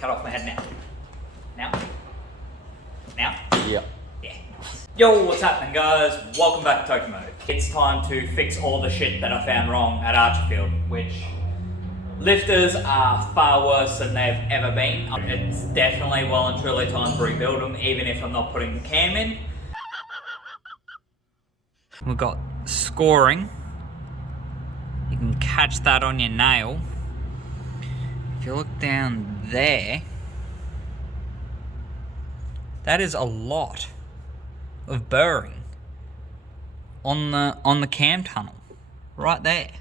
cut off my head now. Now? Yeah. Yeah. Yo, what's happening guys? Welcome back to Tokimotive. It's time to fix all the shit that I found wrong at Archerfield, which lifters are far worse than they've ever been. It's definitely well and truly time to rebuild them, even if I'm not putting the cam in. We've got scoring. You can catch that on your nail. If you look down there, that is a lot of burring on the cam tunnel, right there.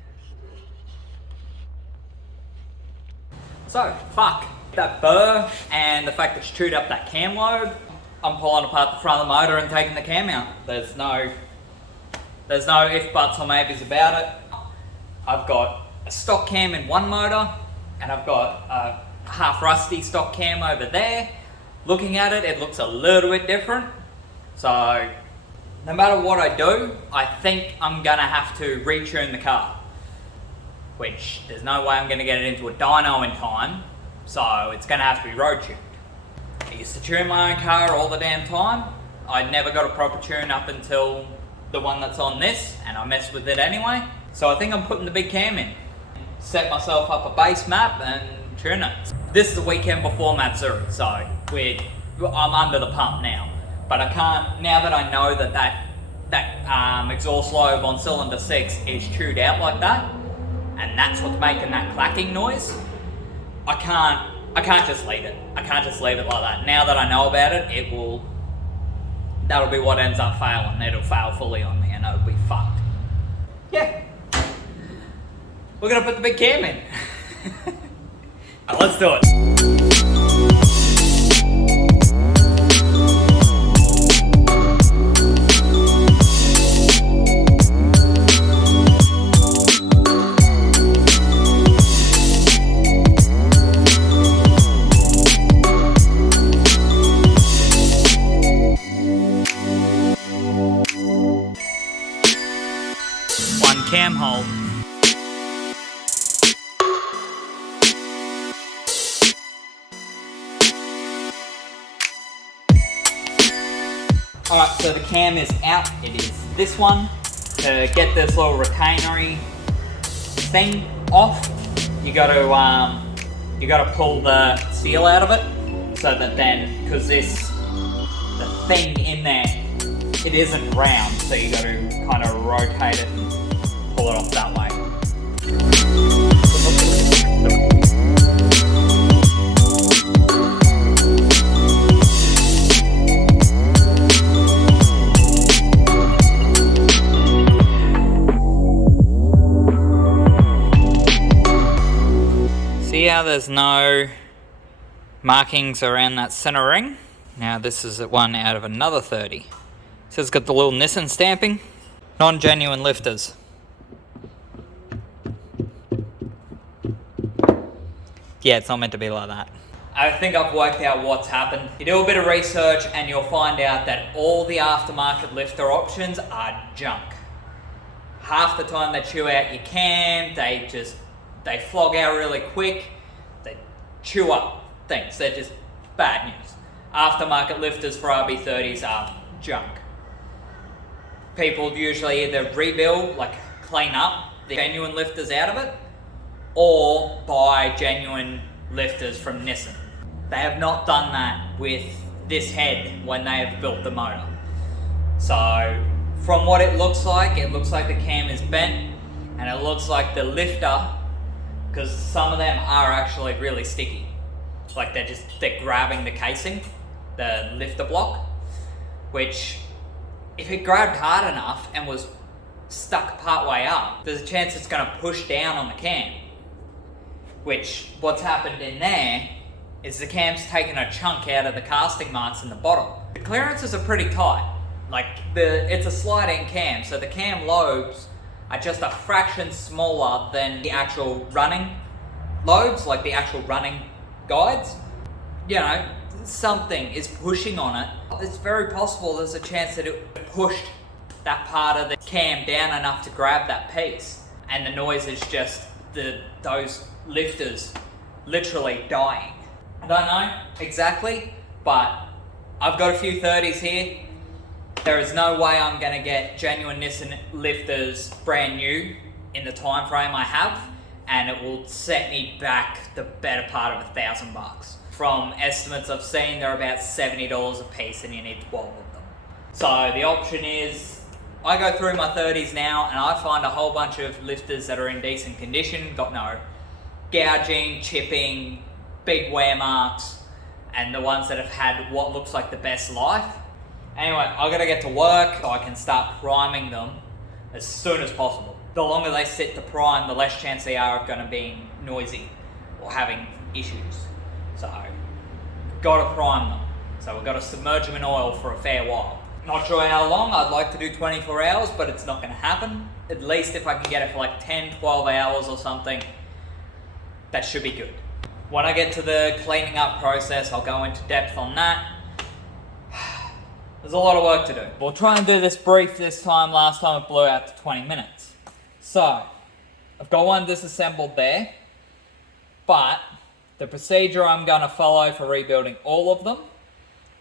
So, fuck. That burr and the fact that it's chewed up that cam lobe, I'm pulling apart the front of the motor and taking the cam out. There's no if, buts or maybes about it. I've got a stock cam in one motor and I've got a half rusty stock cam over there. Looking at it, it looks a little bit different. So, no matter what I do, I think I'm gonna have to retune the car. Which, there's no way I'm gonna get it into a dyno in time, so it's gonna have to be road tuned. I used to tune my own car all the damn time. I never got a proper tune up until the one that's on this, and I messed with it anyway. So I think I'm putting the big cam in. Set myself up a base map and tune it. This is the weekend before Matsuri, so I'm under the pump now. But I can't, now that I know that exhaust lobe on cylinder 6 is chewed out like that, and that's what's making that clacking noise, I can't just leave it. I can't just leave it like that. Now that I know about it, that'll be what ends up failing. It'll fail fully on me and it'll be fucked. Yeah. We're gonna put the big cam in. Right, let's do it. Cam hole. Alright, so the cam is out. It is this one. To get this little retainery thing off, you gotta pull the seal out of it, so that then, because the thing in there, it isn't round, so you gotta kind of rotate it and pull it off that way. See how there's no markings around that center ring? Now this is one out of another 30. So it's got the little Nissan stamping. Non-genuine lifters. Yeah, it's not meant to be like that. I think I've worked out what's happened. You do a bit of research and you'll find out that all the aftermarket lifter options are junk. Half the time they chew out your cam, they flog out really quick, they chew up things. They're just bad news. Aftermarket lifters for Rb30s are junk. People usually either rebuild, like clean up the genuine lifters out of it, or buy genuine lifters from Nissan. They have not done that with this head when they have built the motor. So from what it looks like the cam is bent, and it looks like the lifter, because some of them are actually really sticky. Like they're grabbing the casing, the lifter block, which if it grabbed hard enough and was stuck part way up, there's a chance it's gonna push down on the cam. Which, what's happened in there is the cam's taken a chunk out of the casting marks in the bottom. The clearances are pretty tight. Like, it's a sliding cam, so the cam lobes are just a fraction smaller than the actual running lobes, like the actual running guides. You know, something is pushing on it. It's very possible there's a chance that it pushed that part of the cam down enough to grab that piece, and the noise is just those lifters literally dying. don't know exactly, but I've got a few 30s here. There is no way I'm going to get genuine Nissan lifters brand new in the time frame I have, and it will set me back the better part of $1,000. From estimates I've seen, they're about $70 a piece and you need 12 of them. So the option is, I go through my 30s now and I find a whole bunch of lifters that are in decent condition, got no gouging, chipping, big wear marks, and the ones that have had what looks like the best life. Anyway, I gotta get to work so I can start priming them as soon as possible. The longer they sit to prime, the less chance they are of gonna being noisy or having issues. So, gotta prime them. So we've gotta submerge them in oil for a fair while. Not sure how long, I'd like to do 24 hours, but it's not gonna happen. At least if I can get it for like 10, 12 hours or something, that should be good. When I get to the cleaning up process, I'll go into depth on that. There's a lot of work to do. We'll try and do this brief this time. Last time it blew out to 20 minutes. So, I've got one disassembled there, but the procedure I'm going to follow for rebuilding all of them,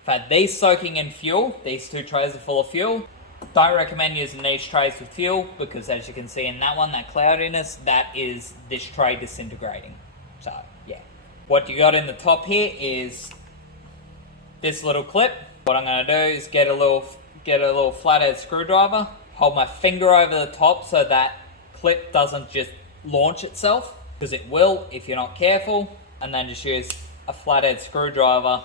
I've had these soaking in fuel. These two trays are full of fuel. Don't recommend using these trays with fuel because, as you can see in that one, that cloudiness, that is this tray disintegrating. So, yeah. What you got in the top here is this little clip. What I'm going to do is get a little flathead screwdriver, hold my finger over the top so that clip doesn't just launch itself, because it will if you're not careful, and then just use a flathead screwdriver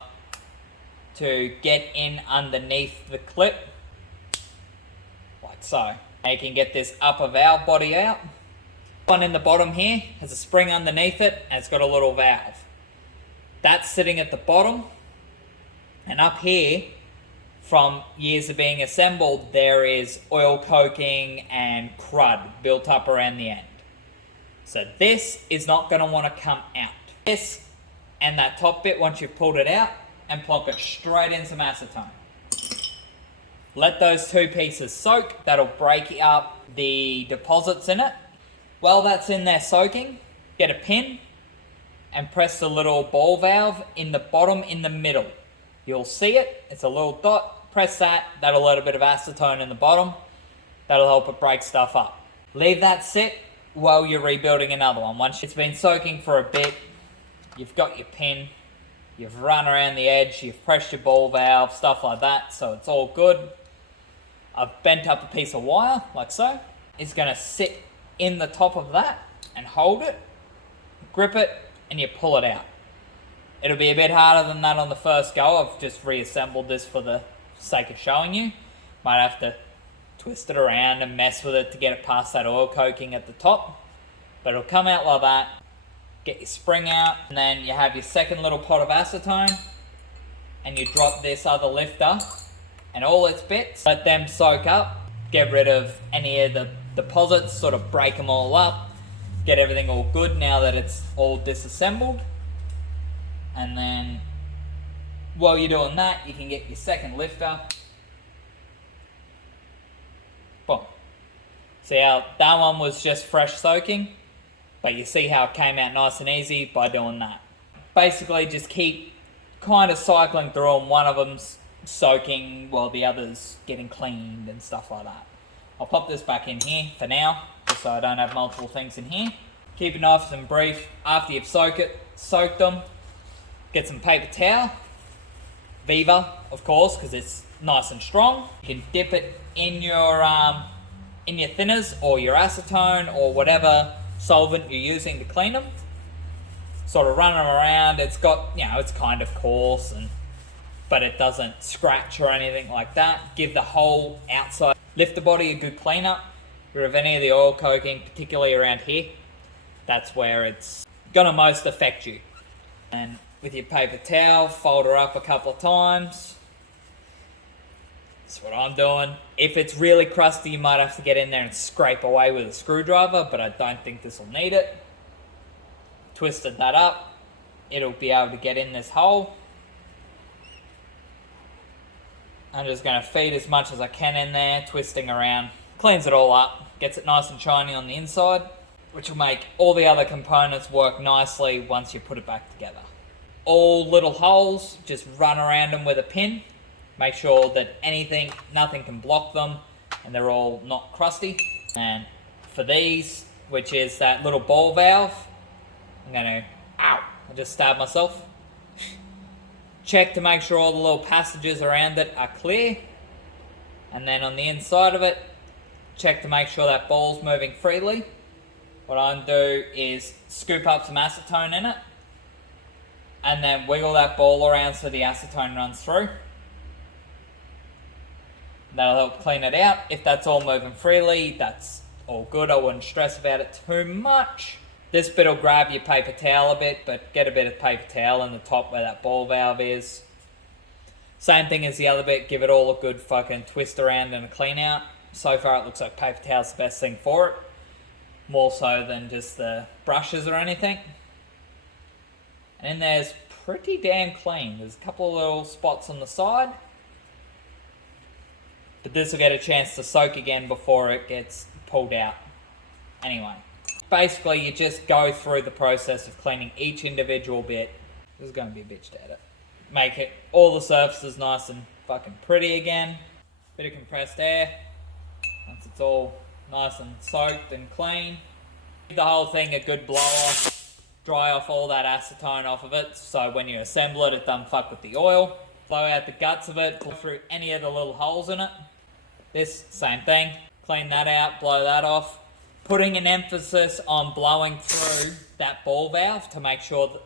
to get in underneath the clip, like so. Now you can get this upper valve body out. One in the bottom here has a spring underneath it, and it's got a little valve. That's sitting at the bottom. And up here, from years of being assembled, there is oil coking and crud built up around the end. So this is not going to want to come out. This and that top bit, once you've pulled it out, and plonk it straight in some acetone. Let those two pieces soak. That'll break up the deposits in it. While that's in there soaking, get a pin and press the little ball valve in the bottom in the middle. You'll see it, it's a little dot, press that, that'll let a bit of acetone in the bottom, that'll help it break stuff up. Leave that sit while you're rebuilding another one. Once it's been soaking for a bit, you've got your pin, you've run around the edge, you've pressed your ball valve, stuff like that, so it's all good. I've bent up a piece of wire, like so. It's gonna sit in the top of that and hold it, grip it, and you pull it out. It'll be a bit harder than that on the first go. I've just reassembled this for the sake of showing you. Might have to twist it around and mess with it to get it past that oil coking at the top. But it'll come out like that. Get your spring out, and then you have your second little pot of acetone, and you drop this other lifter and all its bits. Let them soak up. Get rid of any of the deposits, sort of break them all up. Get everything all good now that it's all disassembled. And then, while you're doing that, you can get your second lifter. Boom. See how that one was just fresh soaking? But you see how it came out nice and easy by doing that. Basically, just keep kind of cycling through them. One of them's soaking while the other's getting cleaned and stuff like that. I'll pop this back in here for now, just so I don't have multiple things in here. Keep it nice and brief. After you've soaked them, get some paper towel, Viva, of course, because it's nice and strong. You can dip it in your thinners or your acetone or whatever solvent you're using to clean them. Sort of run them around. It's got, it's kind of coarse, but it doesn't scratch or anything like that. Give the whole outside lifter body a good clean up. Get rid of any of the oil coking, particularly around here. That's where it's gonna most affect you. And with your paper towel, fold her up a couple of times. That's what I'm doing. If it's really crusty, you might have to get in there and scrape away with a screwdriver, but I don't think this will need it. Twisted that up. It'll be able to get in this hole. I'm just going to feed as much as I can in there, twisting around. Cleans it all up, gets it nice and shiny on the inside, which will make all the other components work nicely once you put it back together. all little holes, just run around them with a pin. Make sure that nothing can block them, and they're all not crusty. And for these, which is that little ball valve, I'm gonna, I just stabbed myself. Check to make sure all the little passages around it are clear. And then on the inside of it, check to make sure that ball's moving freely. What I'm gonna do is scoop up some acetone in it, and then wiggle that ball around so the acetone runs through. That'll help clean it out. If that's all moving freely, that's all good. I wouldn't stress about it too much. This bit will grab your paper towel a bit, but get a bit of paper towel in the top where that ball valve is. Same thing as the other bit, give it all a good fucking twist around and a clean out. So far it looks like paper towel's the best thing for it. More so than just the brushes or anything. And then there's pretty damn clean. There's a couple of little spots on the side. But this will get a chance to soak again before it gets pulled out. Anyway, basically you just go through the process of cleaning each individual bit. This is going to be a bitch to edit. Make it all the surfaces nice and fucking pretty again. Bit of compressed air. Once it's all nice and soaked and clean. Give the whole thing a good blow off. Dry off all that acetone off of it, so when you assemble it, it doesn't fuck with the oil. Blow out the guts of it, blow through any of the little holes in it. This, same thing. Clean that out, blow that off. Putting an emphasis on blowing through that ball valve to make sure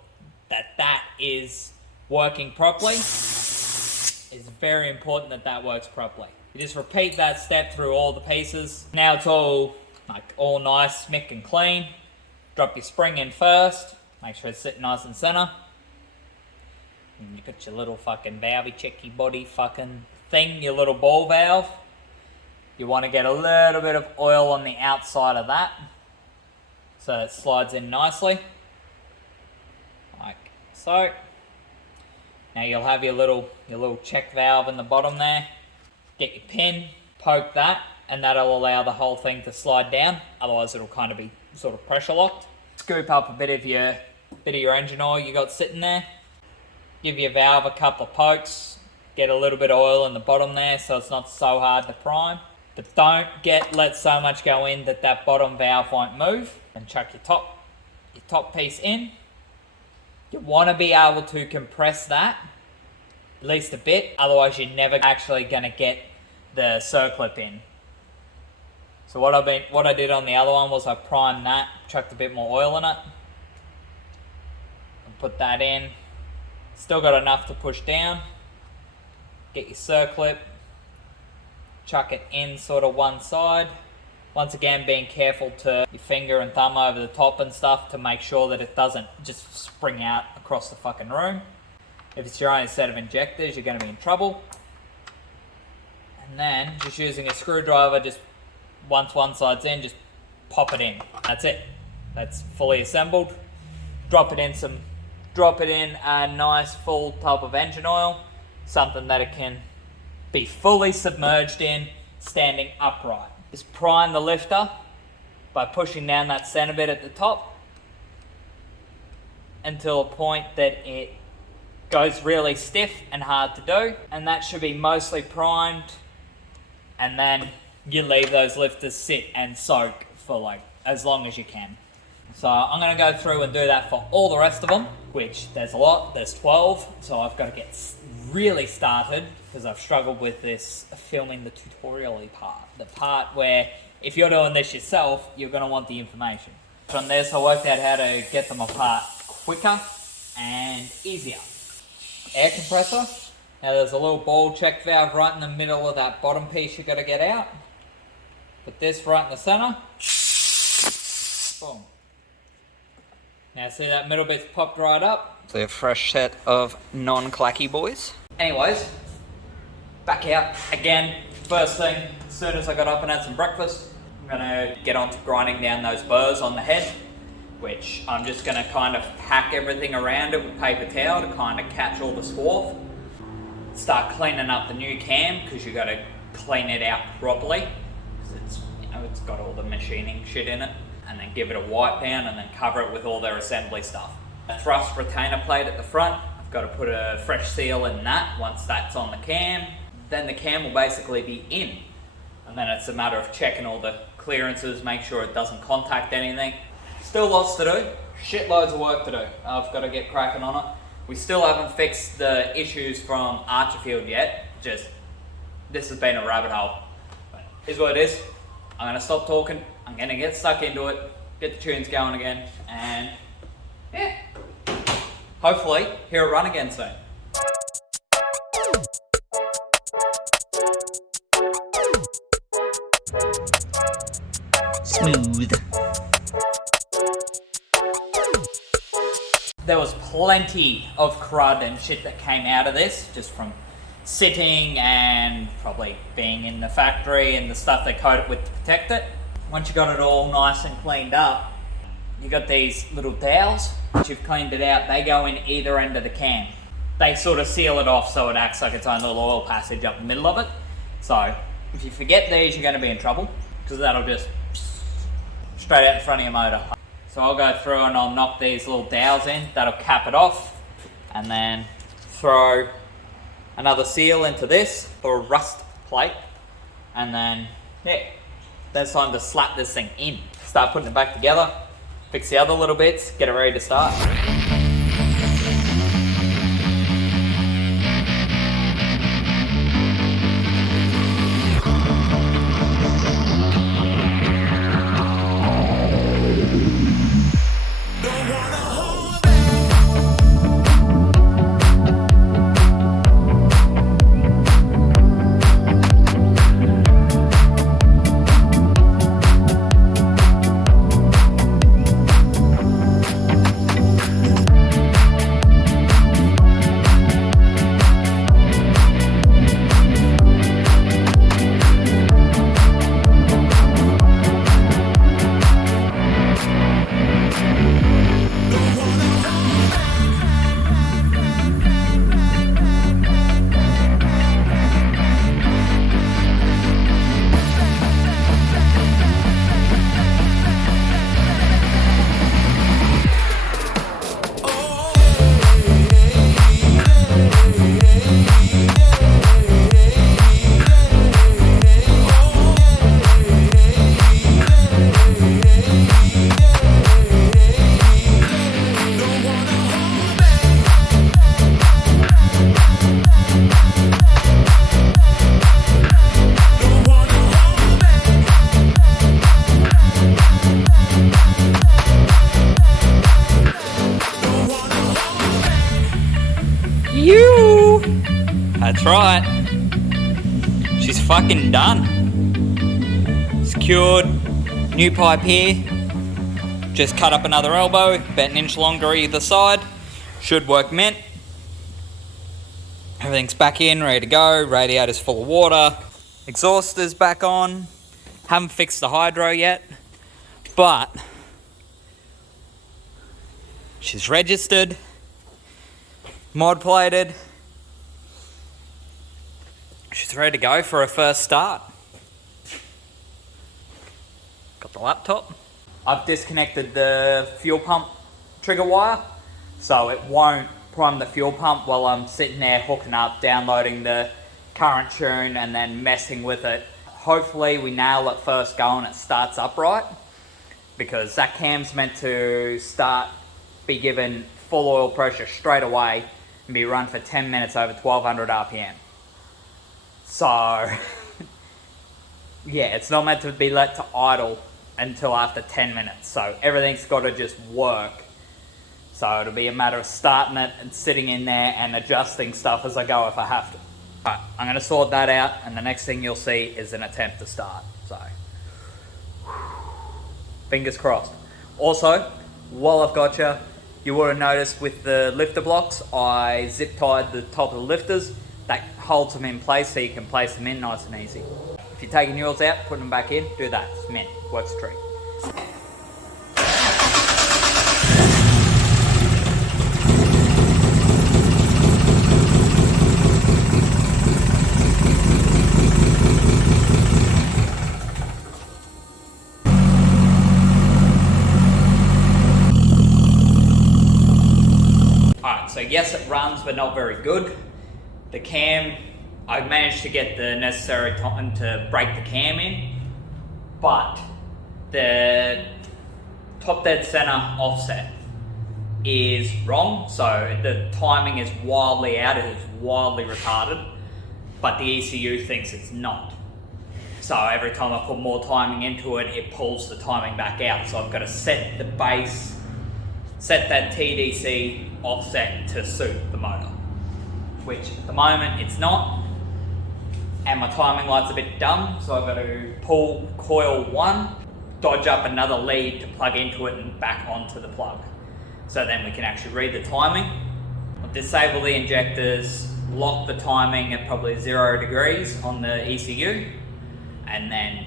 that is working properly. It's very important that works properly. You just repeat that step through all the pieces. Now it's all nice, smick and clean. Drop your spring in first. Make sure it's sitting nice and center. And you got your little fucking valvey checky body fucking thing, your little ball valve. You want to get a little bit of oil on the outside of that, so it slides in nicely. Like so. Now you'll have your little check valve in the bottom there. Get your pin, poke that, and that'll allow the whole thing to slide down. Otherwise it'll kind of be sort of pressure locked. Scoop up a bit of your engine oil you got sitting there. Give your valve a couple of pokes. Get a little bit of oil in the bottom there so it's not so hard to prime. But don't let so much go in that bottom valve won't move. And chuck your top piece in. You want to be able to compress that at least a bit, otherwise you're never actually going to get the circlip in. So what I did on the other one was I primed that, chucked a bit more oil in it, and put that in. Still got enough to push down. Get your circlip, chuck it in sort of one side. Once again, being careful to your finger and thumb over the top and stuff to make sure that it doesn't just spring out across the fucking room. If it's your only set of injectors, you're going to be in trouble. And then, just using a screwdriver, just once one side's in, just pop it in. That's it. That's fully assembled. Drop it in a nice full tub of engine oil, something that it can be fully submerged in, standing upright. Just prime the lifter by pushing down that center bit at the top until a point that it goes really stiff and hard to do, and that should be mostly primed, and then you leave those lifters sit and soak for as long as you can. So I'm going to go through and do that for all the rest of them, which there's a lot, there's 12, so I've got to get really started because I've struggled with this filming the tutorial-y part, the part where if you're doing this yourself, you're going to want the information. From this I worked out how to get them apart quicker and easier. Air compressor. Now there's a little ball check valve right in the middle of that bottom piece you got to get out. Put this right in the center. Boom. Now see that middle bit's popped right up. So a fresh set of non-clacky boys. Anyways, back out again. First thing, as soon as I got up and had some breakfast, I'm gonna get on to grinding down those burrs on the head, which I'm just gonna kind of pack everything around it with paper towel to kind of catch all the swarf. Start cleaning up the new cam because you got to clean it out properly because it's got all the machining shit in it, and then give it a wipe down and then cover it with all their assembly stuff. A thrust retainer plate at the front. I've got to put a fresh seal in that once that's on the cam. Then the cam will basically be in. And then it's a matter of checking all the clearances, make sure it doesn't contact anything. Still lots to do. Shitloads of work to do. I've got to get cracking on it. We still haven't fixed the issues from Archerfield yet. Just, this has been a rabbit hole. But here's what it is. I'm going to stop talking. I'm going to get stuck into it. Get the tunes going again. And yeah. Hopefully, hear it run again soon. Smooth. There was plenty of crud and shit that came out of this, just from sitting and probably being in the factory and the stuff they coat it with to protect it. Once you got it all nice and cleaned up, you got these little dowels. Once you've cleaned it out, they go in either end of the can. They sort of seal it off so it acts like its own little oil passage up the middle of it. So if you forget these, you're going to be in trouble, because that'll just straight out the front of your motor. So I'll go through and I'll knock these little dowels in. That'll cap it off, and then throw another seal into this for a rust plate, and then yeah, then it's time to slap this thing in. Start putting it back together, fix the other little bits, get it ready to start. That's right. She's fucking done. Secured. New pipe here. Just cut up another elbow, about an inch longer either side. Should work mint. Everything's back in, ready to go. Radiator's full of water. Exhauster's back on. Haven't fixed the hydro yet, but she's registered, mod plated. She's ready to go for her first start. Got the laptop. I've disconnected the fuel pump trigger wire, so it won't prime the fuel pump while I'm sitting there hooking up, downloading the current tune and then messing with it. Hopefully we nail it first go and it starts upright, because that cam's meant to be given full oil pressure straight away and be run for 10 minutes over 1200 RPM. So, yeah, it's not meant to be let to idle until after 10 minutes. So everything's got to just work. So it'll be a matter of starting it and sitting in there and adjusting stuff as I go if I have to. Alright, I'm going to sort that out, and the next thing you'll see is an attempt to start. So, fingers crossed. Also, while I've got you, you would have noticed with the lifter blocks, I zip tied the top of the lifters. That holds them in place so you can place them in nice and easy. If you're taking yours out, putting them back in, do that. It's mint. Works a treat. runs, but not very good. The cam, I managed to get the necessary time to break the cam in, but the top dead center offset is wrong, so the timing is wildly out, it is wildly retarded, but the ECU thinks it's not. So every time I put more timing into it, it pulls the timing back out. So I've got to set the base, set that TDC offset to suit the motor, which at the moment it's not. And my timing light's a bit dumb, so I've got to pull coil 1, dodge up another lead to plug into it and back onto the plug. So then we can actually read the timing. I'll disable the injectors, lock the timing at probably 0 degrees on the ECU, and then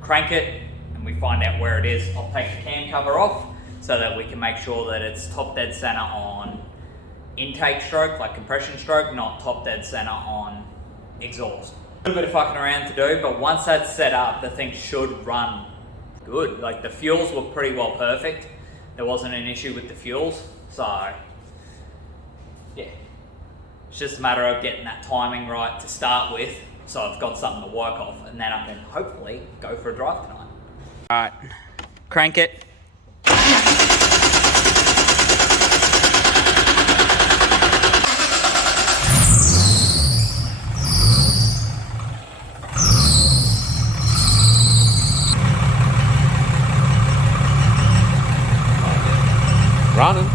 crank it and we find out where it is. I'll take the cam cover off so that we can make sure that it's top dead center on intake stroke, like compression stroke, not top dead center on exhaust. A little bit of fucking around to do, but once that's set up, the thing should run good. Like the fuels were pretty well perfect. There wasn't an issue with the fuels, so yeah. It's just a matter of getting that timing right to start with, so I've got something to work off, and then I can hopefully go for a drive tonight. All right, crank it. Running.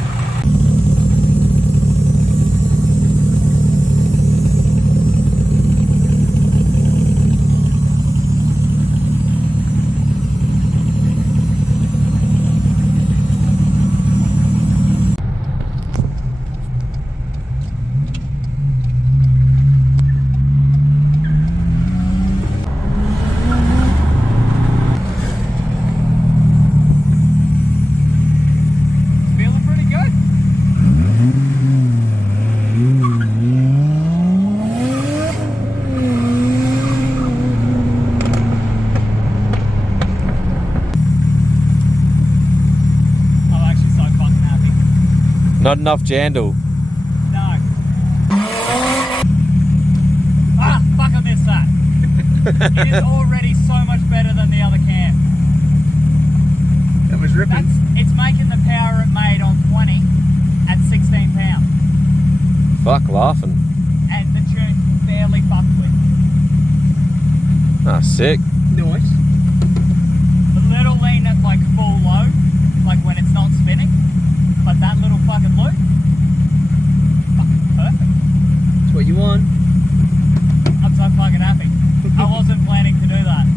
Not enough jandle. No. Ah, fuck, I missed that. It is already so much better than the other cam. That was ripping. It's making the power it made on 20 at 16 pounds. Fuck, laughing. And the tune's barely fucked with. Ah, sick. Nice. A little lean at like full low, like when it's not spinning. But that little fucking loop, fucking perfect. That's what you want. I'm so fucking happy. I wasn't planning to do that.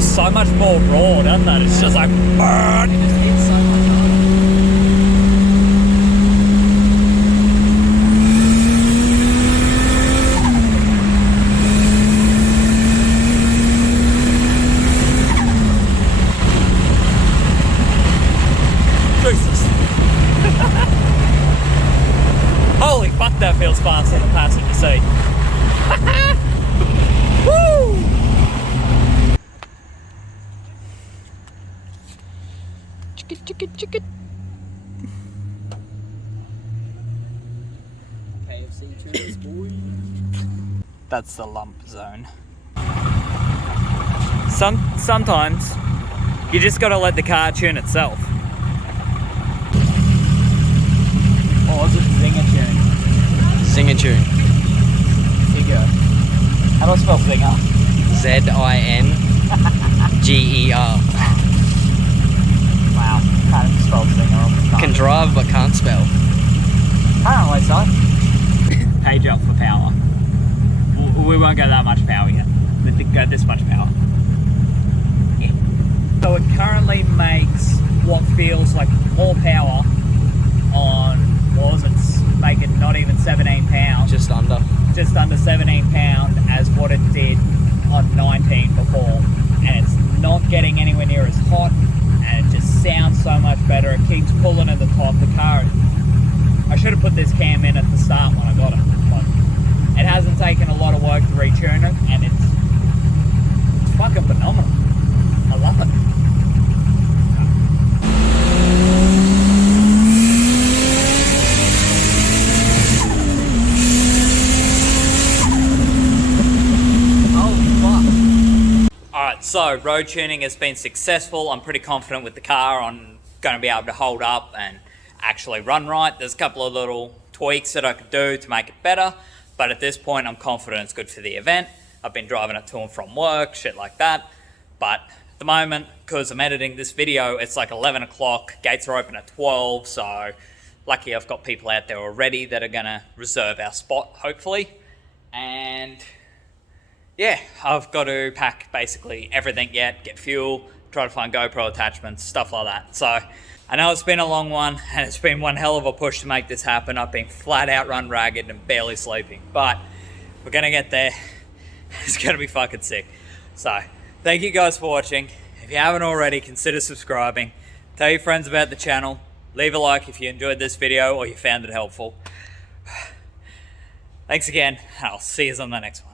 So much more raw, doesn't it? It's just like burn. It just hits so much harder. Jesus. Holy fuck, that feels fast on the passenger seat. Woo! Chicken. KFC tunes, boy. That's the lump zone. Sometimes you just gotta let the car tune itself. Or is it zinger tune? Zinger tune. How do I spell zinger? Z-I-N-G-E-R. Wow, can't even spell zinger on the car. Can drive but can't spell. Apparently so. Page up for power. We won't go that much power yet. We didn't go this much power. Yeah. So it currently makes what feels like more power on, what was it, make it not even 17 pounds. Just under. Just under 17 pound as what it did on 19 before. And it's not getting anywhere near as hot, and it just sounds so much better. It keeps pulling at the top. The car, I should have put this cam in at the start when I got it, but it hasn't taken a lot of work to retune it, and it's fucking phenomenal. I love it. Alright, so road tuning has been successful. I'm pretty confident with the car on going to be able to hold up and actually run right. There's a couple of little tweaks that I could do to make it better, but at this point I'm confident it's good for the event. I've been driving it to and from work, shit like that, but at the moment, because I'm editing this video, it's like 11 o'clock, gates are open at 12, so lucky I've got people out there already that are going to reserve our spot, hopefully. And yeah, I've got to pack basically everything yet, get fuel, try to find GoPro attachments, stuff like that. So I know it's been a long one, and it's been one hell of a push to make this happen. I've been flat out run ragged and barely sleeping, but we're gonna get there. It's gonna be fucking sick. So thank you guys for watching. If you haven't already, consider subscribing. Tell your friends about the channel. Leave a like if you enjoyed this video or you found it helpful. Thanks again, and I'll see you on the next one.